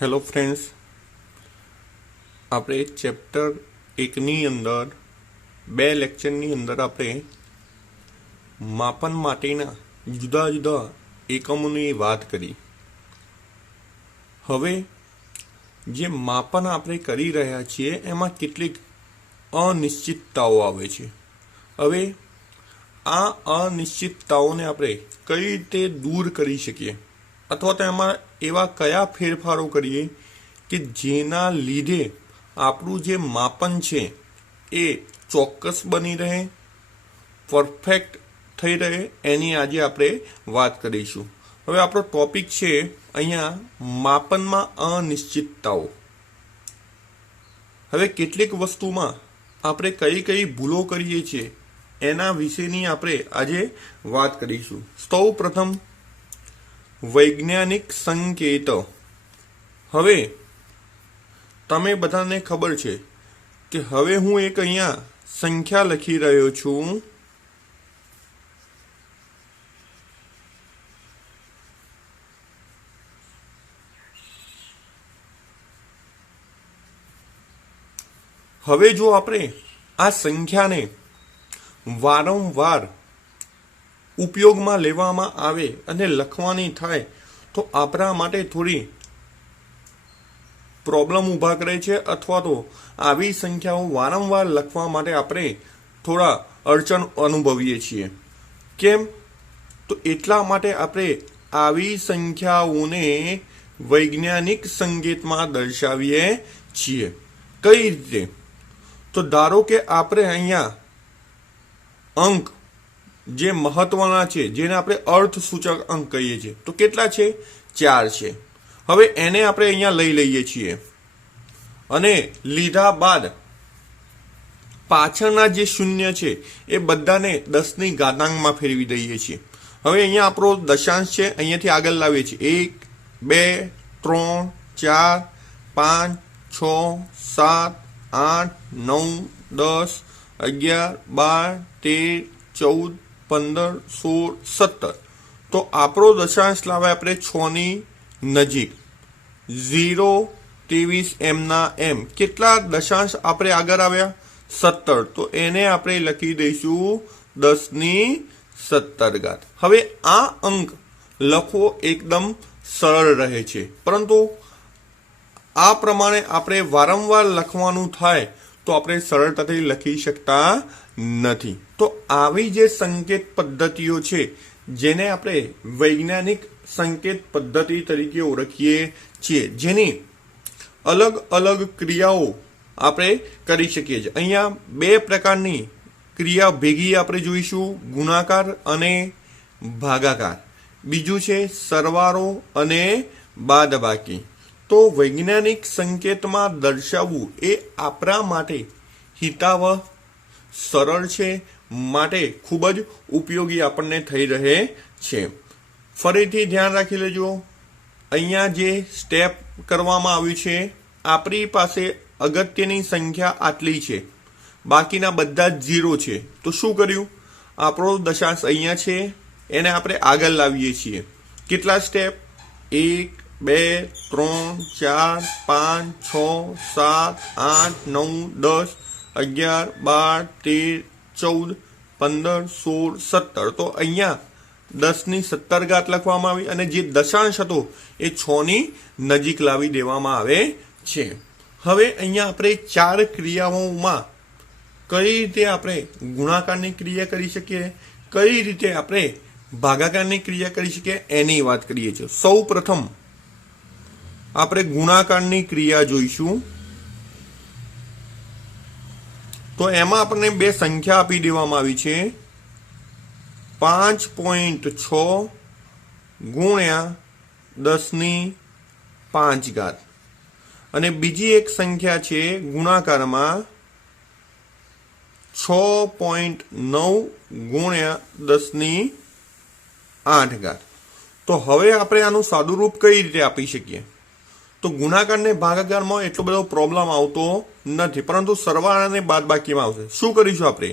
Hello friends, આપણે chapter 1ની અંદર બે લેક્ચરની અંદર આપણે માપન માટેના જુદા જુદા એકમોની વાત કરી. હવે જે માપન આપણે કરી રહ્યા છીએ એમાં કેટલીક અનિશ્ચિતતાઓ આવે છે. હવે આ અનિશ્ચિતતાઓને આપણે કઈ રીતે દૂર કરી શકીએ અથવા તો એમાં એવા કયા ફેરફારો કરીએ કે જેના લીધે આપણું જે માપન છે એ ચોક્કસ બની રહે, પરફેક્ટ થઈ રહે, એની આજે આપણે વાત કરીશું. હવે આપણો ટોપિક છે અહીંયા માપનમાં અનિશ્ચિતતાઓ. હવે કેટલીક વસ્તુમાં આપણે કઈ કઈ ભૂલો કરીએ છીએ એના વિશેની આપણે આજે વાત કરીશું. સૌ પ્રથમ વૈજ્ઞાનિક સંકેતો. હવે તમે બધાને ખબર છે કે હવે હું એક અહીંયા સંખ્યા લખી રહ્યો છું. હવે જો આપણે આ સંખ્યાને વારંવાર ઉપયોગમાં લેવામાં આવે અને લખવાની થાય તો આપણા માટે થોડી પ્રોબ્લેમ ઊભા કરે છે, અથવા તો આવી સંખ્યાઓ વારંવાર લખવા માટે આપણે થોડા અડચણ અનુભવીએ છીએ. કેમ? તો એટલા માટે આપણે આવી સંખ્યાઓને વૈજ્ઞાનિક સંકેતમાં દર્શાવીએ છીએ. કઈ રીતે? તો ધારો કે આપણે અહીંયા અંક જે મહત્વના છે, જેને આપણે અર્થસૂચક અંક કહીએ છીએ, તો કેટલા છે? 4 છે. હવે એને આપણે અહીંયા લઈ લઈએ છીએ અને લીધા બાદ પાછળના જે શૂન્ય છે એ બધાને 10ની ઘાતાંકમાં ફેરવી દઈએ છીએ. હવે અહીંયા આપણો દશાંશ છે, અહીંયાથી આગળ લાવીએ છીએ 1 2 3 4 5 6 7 8 9 10 11 12 13 14 16 17. તો આપણો દશાંશ લાવે આપણે 6 ની નજીક. 0 23 એમના એમ. કેટલા દશાંશ આપણે આગળ આવ્યા? 17. તો એને આપણે લખી દઈશું 1017. હવે આ અંક લખવો એકદમ સરળ રહે છે, પરંતુ આ પ્રમાણે આપણે વારંવાર લખવાનું થાય તો આપણે સરળતાથી લખી શકતા નથી. તો આવી જે સંકેત પદ્ધતિઓ છે જેને આપણે વૈજ્ઞાનિક સંકેત પદ્ધતિ તરીકે ઓળખીએ છીએ, જેની અલગ અલગ ક્રિયાઓ આપણે કરી શકીએ છીએ. અહીંયા 2 પ્રકારની ક્રિયા ભેગી આપણે જોઈશું: ગુણાકાર અને ભાગાકાર. બીજું છે સરવાળો અને બાદબાકી. તો વૈજ્ઞાનિક સંકેતમાં દર્શાવવું એ આપણા માટે હિતાવહ, સરળ છે, માટે ખૂબ જ ઉપયોગી આપણને થઈ રહે છે. ફરીથી ધ્યાન રાખી લેજો, અહીંયા જે સ્ટેપ કરવામાં આવ્યું છે, આપણી પાસે અગત્યની સંખ્યા આટલી છે, બાકીના બધા જ 0 છે. તો શું કર્યું? આપણો દશાંશ અહીંયા છે, એને આપણે આગળ લાવીએ છીએ. કેટલા સ્ટેપ? 1 2 3 4 5 6 7 8 9 10 11 12 13 14 15 16 17. તો અહીંયા 10ની 17 લખવામાં આવી અને જે દશાંશ હતો એ 6ની નજીક લાવી દેવામાં આવે છે. હવે અહીંયા આપણે 4 ક્રિયાઓમાં કઈ રીતે આપણે ગુણાકારની ક્રિયા કરી શકીએ, કઈ રીતે આપણે ભાગાકારની ક્રિયા કરી શકીએ, એની વાત કરીએ છીએ. સૌ પ્રથમ આપણે ગુણાકારની ક્રિયા જોઈશું. તો એમાં આપણને 2 સંખ્યા આપી દેવામાં આવી છે: 5.6 ગુણ્યા 10⁵ અને બીજી એક સંખ્યા છે ગુણાકારમાં 6.9 ગુણ્યા 10⁸. તો હવે આપણે આનું સાદુરૂપ કઈ રીતે આપી શકીએ? તો ગુણાકાર ને ભાગાકારમાં એટલો બધો પ્રોબ્લેમ આવતો નથી, પરંતુ સરવાળા અને બાદબાકીમાં આવશે. શું કરીશું આપણે?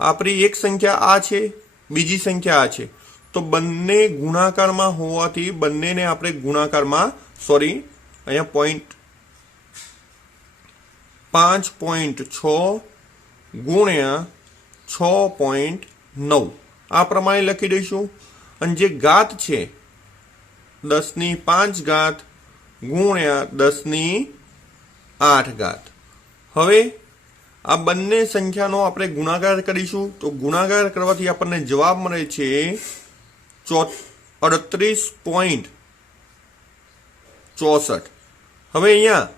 આપણી એક સંખ્યા આ છે, બીજી સંખ્યા આ છે, તો બંને ગુણાકારમાં હોવાથી બંનેને આપણે ગુણાકારમાં અહીંયા 5.6 ગુણ્યા 6.9 આ પ્રમાણે લખી દઈશું. અને જે ઘાત છે 10⁵ ઘાત ગુણ્યા 10⁸ ઘાત. હવે આ બંને સંખ્યાનો આપણે ગુણાકાર કરીશું. તો ગુણાકાર કરવાથી આપણને જવાબ મળે છે 38.64. હવે અહીંયા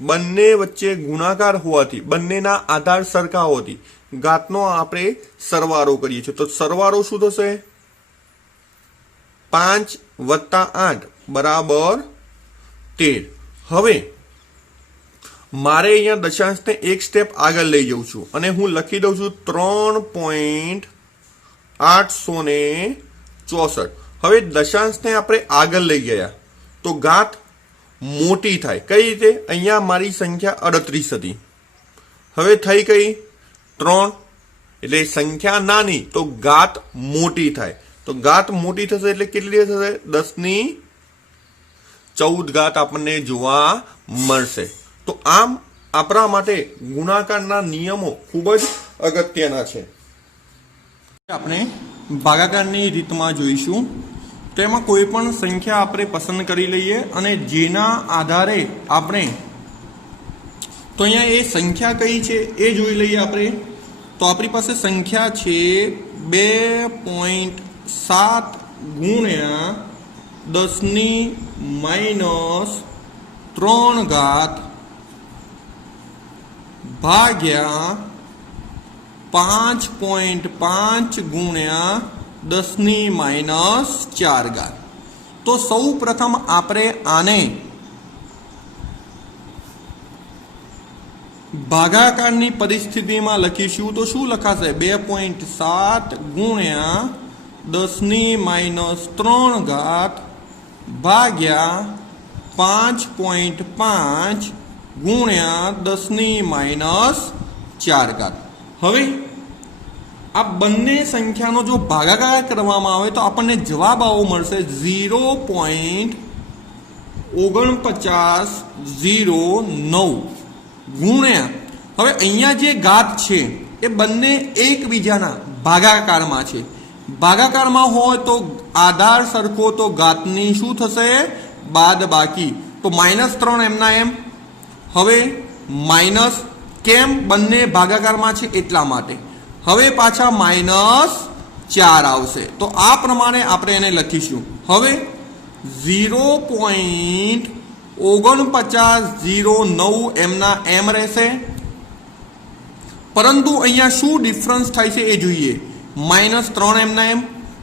બંને વચ્ચે ગુણાકાર હોવાથી બંનેના આધાર સરખા હોવાથી ઘાતનો આપણે સરવાળો કરીએ છીએ. તો સરવાળો શું થશે? 5 + 8 = 13. હવે મારે અહીંયા દશાંશને એક સ્ટેપ આગળ લઈ જઉં છું અને હું લખી દઉં છું 3.864. હવે દશાંશને આપણે આગળ લઈ ગયા તો ઘાત મોટી થાય. કઈ રીતે? અહીંયા મારી સંખ્યા 38 હતી, હવે થઈ કઈ 3. એટલે સંખ્યા નાની તો ઘાત મોટી થાય. તો ઘાત મોટી થશે એટલે કેટલી થશે? 10⁻14 ઘાત આપણને જોવા મળશે. તો આમ આપણા માટે ગુણાકારના નિયમો ખૂબ જ અગત્યના છે. આપણે ભાગાકારની રીતમાં જોઈશું. તેમાં કોઈ પણ સંખ્યા આપણે પસંદ કરી લઈએ અને જેના આધારે આપણે તો અહીંયા એ સંખ્યા કઈ છે એ જોઈ લઈએ આપણે. તો આપણી પાસે સંખ્યા છે 2.7 ગુણ્યા 10⁻³ ઘાત ભાગ્યા 5.5 ગુણ્યા 10⁻⁴ ઘાત. તો સૌ પ્રથમ આપણે આને ભાગાકારની પરિસ્થિતિમાં લખીશું. તો શું લખાશે? 2.7 ગુણ્યા 10⁻³ ઘાત ભાગ્યા 5.5 ગુણ્યા 10⁻⁴ ઘાત. હવે આ બંને સંખ્યાનો જો ભાગાકાર કરવામાં આવે તો આપણને જવાબ આવો મળશે 0.4909 ગુણ્યા. હવે અહીંયા જે ઘાત છે એ બંને એકબીજાના ભાગાકારમાં છે. ભાગાકારમાં હોય તો આધાર સરખો તો ઘાતની શું થશે? બાદબાકી. તો -3 એમના એમ. હવે માઇનસ કેમ? બંને ભાગાકારમાં છે એટલા માટે. હવે પાછા -4 આવશે. તો આ પ્રમાણે આપણે એને લખીશું. હવે 0.4909 એમના એમ રહેશે. પરંતુ અહીંયા શું ડિફરન્સ થાય છે એ જોઈએ. -3 એમના એમ.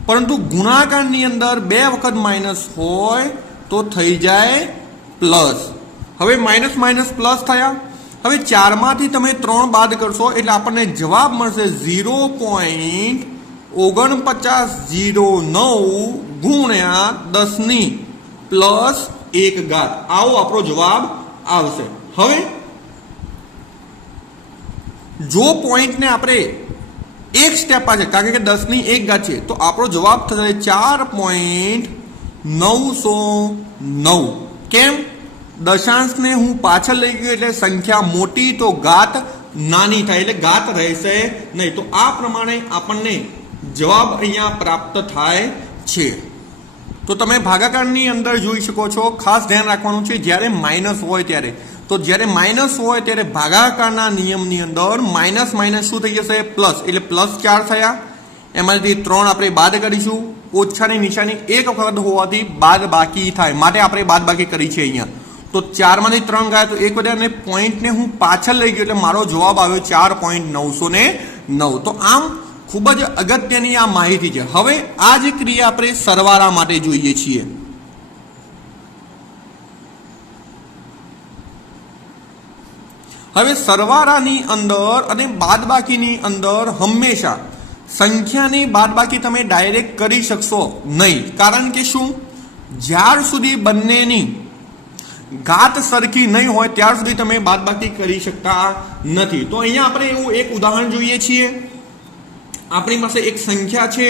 પરંતુ ગુણાકારની અંદર 2 વખત માઇનસ હોય તો થઈ જાય પ્લસ. હવે માઇનસ માઇનસ પ્લસ થયા. હવે 4માંથી તમે 3 બાદ કરશો એટલે આપણને જવાબ મળશે 0.4909 ગુણ્યા 10⁻+1 ઘાત. આવો આપણો જવાબ આવશે. હવે જો પોઈન્ટને આપણે એક સ્ટેપ પાછળ, કારણ કે 10⁻1 ઘાત છે, તો આપણો જવાબ થશે 4.909. કેમ? દશાંશને હું પાછળ લઈ ગયો એટલે સંખ્યા મોટી તો ઘાત નાની થાય, એટલે ઘાત રહેશે નહીં. તો આ પ્રમાણે આપણને જવાબ અહીંયા પ્રાપ્ત થાય છે. તો તમે ભાગાકારની અંદર જોઈ શકો છો. ખાસ ધ્યાન રાખવાનું છે જ્યારે માઇનસ હોય ત્યારે. તો જ્યારે માઇનસ હોય ત્યારે ભાગાકારના નિયમની અંદર માઇનસ માઇનસ શું થઈ જશે? પ્લસ. એટલે +4 થયા. એમાંથી 3 આપણે બાદ કરીશું. ઓછાની નિશાની એક વખત હોવાથી બાદ બાકી થાય, માટે આપણે બાદ બાકી કરી છે અહીંયા. તો 4માંથી 3 ગયા તો 1 વધ્યા અને પોઈન્ટને હું પાછળ લઈ ગયો એટલે મારો જવાબ આવ્યો 4.909. તો આમ ખૂબ જ અગત્યની આ માહિતી છે. હવે આ જ ક્રિયા આપણે સરવાળા માટે જોઈએ છીએ. હવે સરવાળાની અંદર અને બાદબાકીની અંદર હંમેશા સંખ્યાની બાદબાકી તમે ડાયરેક્ટ કરી શકશો નહીં. કારણ કે શું? જ્યાર સુધી બંનેની ઘાત સરખી નહીં હોય ત્યાર સુધી તમે બાદબાકી કરી શકતા નથી. તો અહીંયા આપણે એવું એક ઉદાહરણ જોઈએ છીએ. આપણી પાસે એક સંખ્યા છે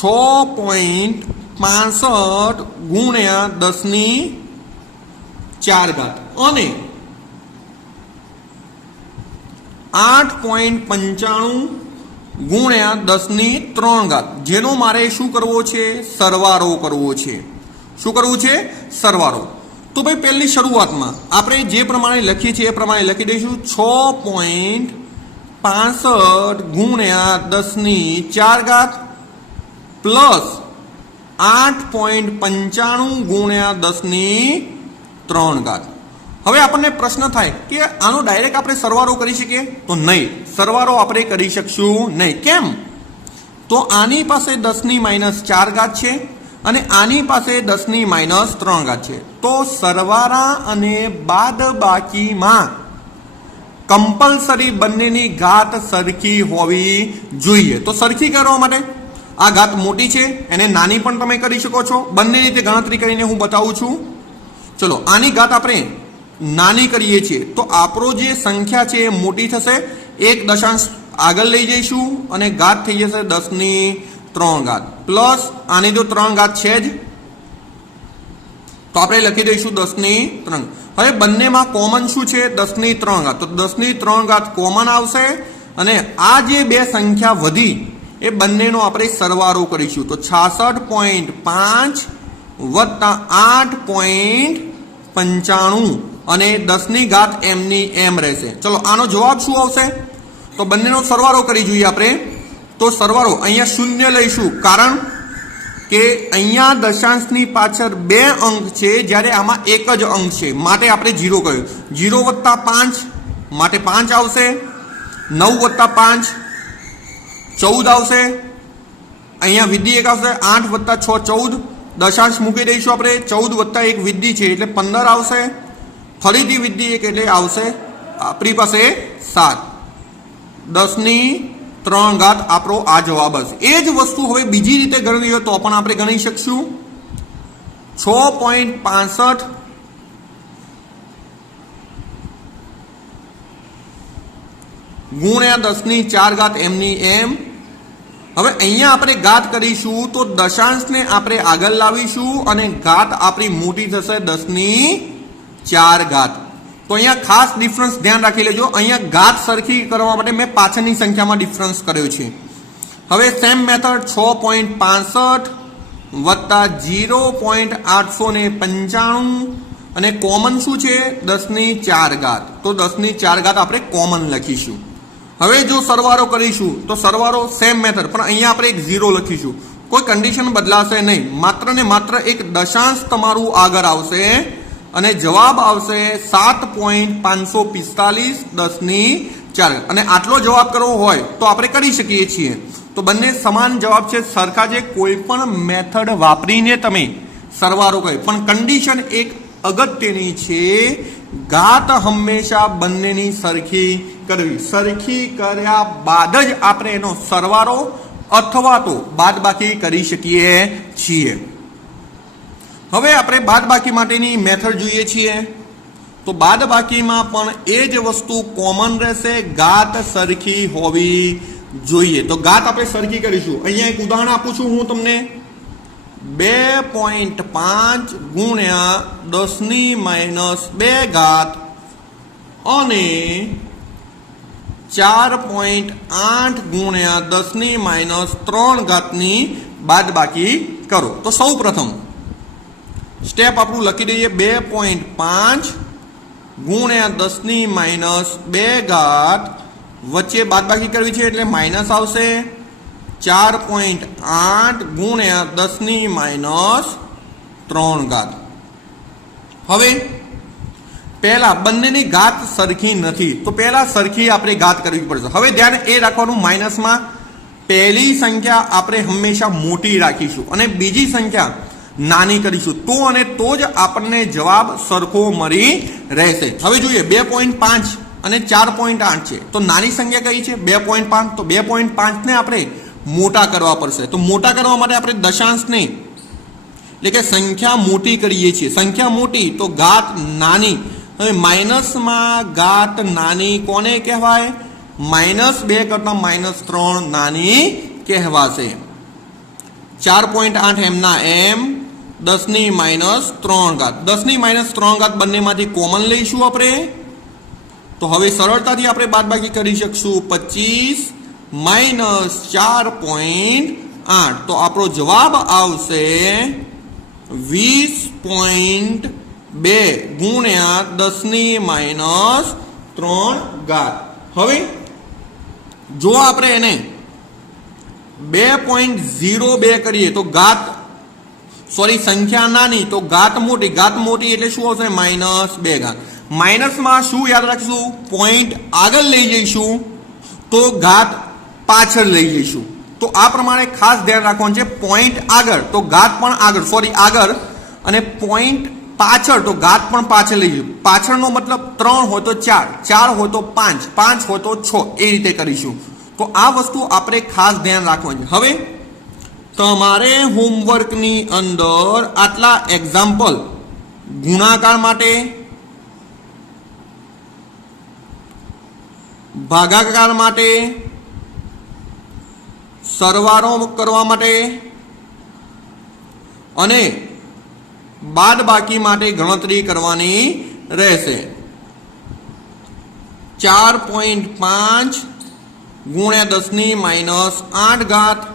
6.5 65 ગુણ્યા 10⁴ અને 8.95 ગુણ્યા 10⁵ જેનો મારે શું કરવો છે? સરવાળો કરવો છે. શું કરવું છે? સરવાળો. તો ભાઈ પહેલી શરૂઆતમાં આપણે જે પ્રમાણે લખીએ છીએ એ પ્રમાણે લખી દઈશું 6.65 ગુણ્યા 10⁴ પ્લસ 8.95 ગુણ્યા 10⁵. હવે આપણને પ્રશ્ન થાય કે આનો ડાયરેક્ટ આપણે સરવાળો કરી શકીએ? તો નહીં, સરવાળો આપણે કરી શકશું નહીં. કેમ? તો આની પાસે 10⁻⁴ છે અને આની પાસે 10⁻³ છે. તો સરવાળા અને બાદબાકીમાં કમ્પલસરી બંનેની ઘાત સરખી હોવી જોઈએ. તો સરખી કરવા માટે આ ઘાત મોટી છે, એને નાની પણ તમે કરી શકો છો. બંને રીતે ગણતરી કરીને હું બતાવું છું. ચલો આની ઘાત આપણે નાની કરીએ છીએ તો આપણો જે સંખ્યા છે એ મોટી થશે. 1 દશાંશ આગળ લઈ જઈશું અને ઘાત થઈ જશે 10⁵ પ્લસ આની જો 3 છે જ તો આપણે લખી દઈશું 10⁵. હવે બંનેમાં કોમન શું છે? 10⁵. તો 10⁵ કોમન આવશે અને આ જે બે સંખ્યા વધી એ બંનેનો આપણે સરવાળો કરીશું. તો 66.5 વત્તા 8.95 અને 10⁻ એમની એમ રહેશે. ચલો આનો જવાબ શું આવશે? તો બંનેનો સરવાળો કરી જોઈએ આપણે. તો સરવાળો અહીંયા 0 લઈશું, કારણ કે અહીંયા દશાંશની પાછળ 2 અંક છે જ્યારે આમાં એક જ અંક છે, માટે આપણે 0 કહ્યું. 0 વત્તા 5 માટે 5 આવશે. 9 વત્તા 5 14 આવશે. અહીંયા વિધિ 1 આવશે. 8 વત્તા 6 14. દશાંશ મૂકી દઈશું આપણે. 14 વત્તા 1 વિધિ છે એટલે 15 આવશે. ફરીથી વિધિ 1 એટલે આવશે આપણી પાસે 7. 10⁵ આપણો આ જવાબ હશે. એ જ વસ્તુ હવે બીજી રીતે ગણવી હોય તો પણ આપણે ગણી શકશું. 6.65 ગુણ્યા 10⁴ એમની એમ. હવે અહીંયા આપણે ઘાત કરીશું તો દશાંશને આપણે આગળ લાવીશું અને ઘાત આપણી મોટી થશે 10⁴. તો અહીંયા ખાસ ડિફરન્સ ધ્યાન રાખી લેજો. અહીંયા ઘાત સરખી કરવા માટે મેં પાછળની સંખ્યામાં ડિફરન્સ કર્યો છે. હવે સેમ મેથડ 6.65 વત્તા 0.895 અને કોમન શું છે? 10⁴. તો 10⁴ આપણે કોમન લખીશું. હવે જો સરવાળો કરીશું તો સરવાળો સેમ મેથડ, પણ અહીંયા આપણે એક 0 લખીશું. કોઈ કન્ડિશન બદલાશે નહીં, માત્ર ને માત્ર એક દશાંશ તમારું આગળ આવશે અને જવાબ આવશે 7.545 10⁴. અને આટલો જવાબ કરવો હોય તો આપણે કરી શકીએ છીએ. તો બંને સમાન જવાબ છે, સરખા છે. કોઈ પણ મેથડ વાપરીને તમે સરવાળો કહે, પણ કન્ડિશન એક અગત્યની છે, ઘાત હંમેશા બંનેની સરખી કરવી. સરખી કર્યા બાદ જ આપણે એનો સરવાળો અથવા તો બાદબાકી કરી શકીએ છીએ. હવે આપણે બાદબાકી માટેની મેથડ જોઈએ છીએ. તો બાદબાકીમાં પણ એ જ વસ્તુ કોમન રહેશે, ઘાત સરખી હોવી જોઈએ. તો ઘાત આપણે સરખી કરીશું. અહીંયા એક ઉદાહરણ આપું છું હું તમને. 2.5 ગુણ્યા 10⁻² અને 4.8 ગુણ્યા 10⁻³ ની બાદબાકી કરો. તો સૌ પ્રથમ સ્ટેપ આપણું લખી દઈએ. 2.5 ગુણ્યા 10⁻² વચ્ચે બાદબાકી કરવી છે એટલે માઇનસ આવશે. 4.8 ગુણ્યા 10⁻³. હવે પહેલા બંનેની ઘાત સરખી નથી, તો પહેલા સરખી આપણે ઘાત કરવી પડશે. હવે ધ્યાન એ રાખવાનું, માઇનસમાં પહેલી સંખ્યા આપણે હંમેશા મોટી રાખીશું અને બીજી સંખ્યા નાની કરીશું. તો અને તો જ આપણને જવાબ સરખો મળી રહેશે. હવે જોઈએ 2.5 અને 4.8 છે. તો નાની સંખ્યા કઈ છે? 2.5. તો 2.5 ને આપણે મોટા કરવા પડશે. તો મોટા કરવા માટે આપણે દશાંશને એટલે કે સંખ્યા મોટી કરીએ છીએ. સંખ્યા મોટી તો ઘાત નાની. હવે માઇનસમાં ઘાત નાની કોને કહેવાય? -2 કરતા -3 નાની કહેવાશે. 4.8 એમના એમ 10 - 3 ઘાત 10 - 3 ઘાત બંનેમાંથી કોમન લઈશું આપણે તો હવે સરળતાથી આપણે બાદબાકી કરી શકશું 25 - 4.8 તો આપણો જવાબ આવશે 20.2 ગુણ્યા 10 - 3 ઘાત હવે જો આપણે એને 2.02 કરીએ તો ઘાત સંખ્યા નાની તો ઘાત મોટી એટલે શું આવશે -2 ઘાત માઇનસમાં શું યાદ રાખીશું પોઈન્ટ આગળ લઈ જઈશું તો ઘાત પાછળ લઈ જઈશું તો આ પ્રમાણે ખાસ ધ્યાન રાખવાનું છે પોઈન્ટ આગળ તો ઘાત પણ આગળ અને પોઈન્ટ પાછળ તો ઘાત પણ પાછળ લઈ જઈશું પાછળનો મતલબ 3 હોય તો 4 હોય તો 5 હોય તો 6 એ રીતે કરીશું તો આ વસ્તુ આપણે ખાસ ધ્યાન રાખવાનું છે હવે તમારે હોમવર્કની અંદર આટલા એક્ઝામ્પલ ગુણાકાર માટે ભાગાકાર માટે સરવાળો કરવા માટે અને બાદબાકી માટે ગણતરી કરવાની રહેશે 4.5 ગુણ્યા 10 - 8 ઘાત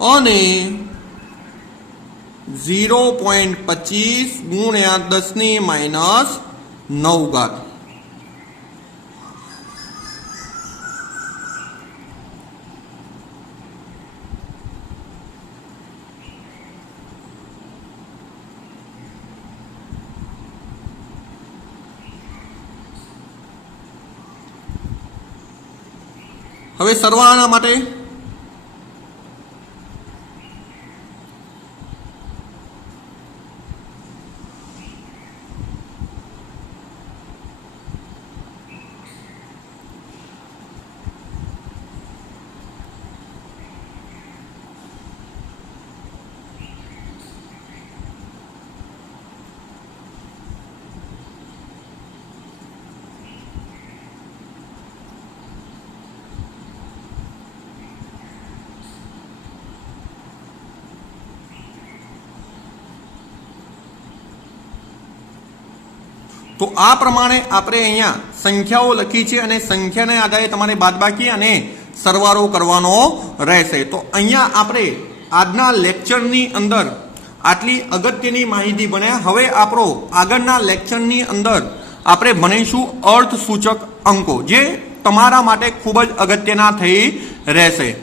અને 0.25 ગુણ્યા 10 - 9 ઘાત હવે સરવાળાના માટે તો આ પ્રમાણે આપણે અહીંયા સંખ્યાઓ લખી છે અને સંખ્યાને આધારે તમારે બાદબાકી અને સરવાળો કરવાનો રહેશે તો અહીંયા આપણે આજના લેક્ચરની અંદર આટલી અગત્યની માહિતી ભણ્યા હવે આપણો આગળના લેક્ચરની અંદર આપણે ભણીશું અર્થસૂચક અંકો જે તમારા માટે ખૂબ જ અગત્યના થઈ રહેશે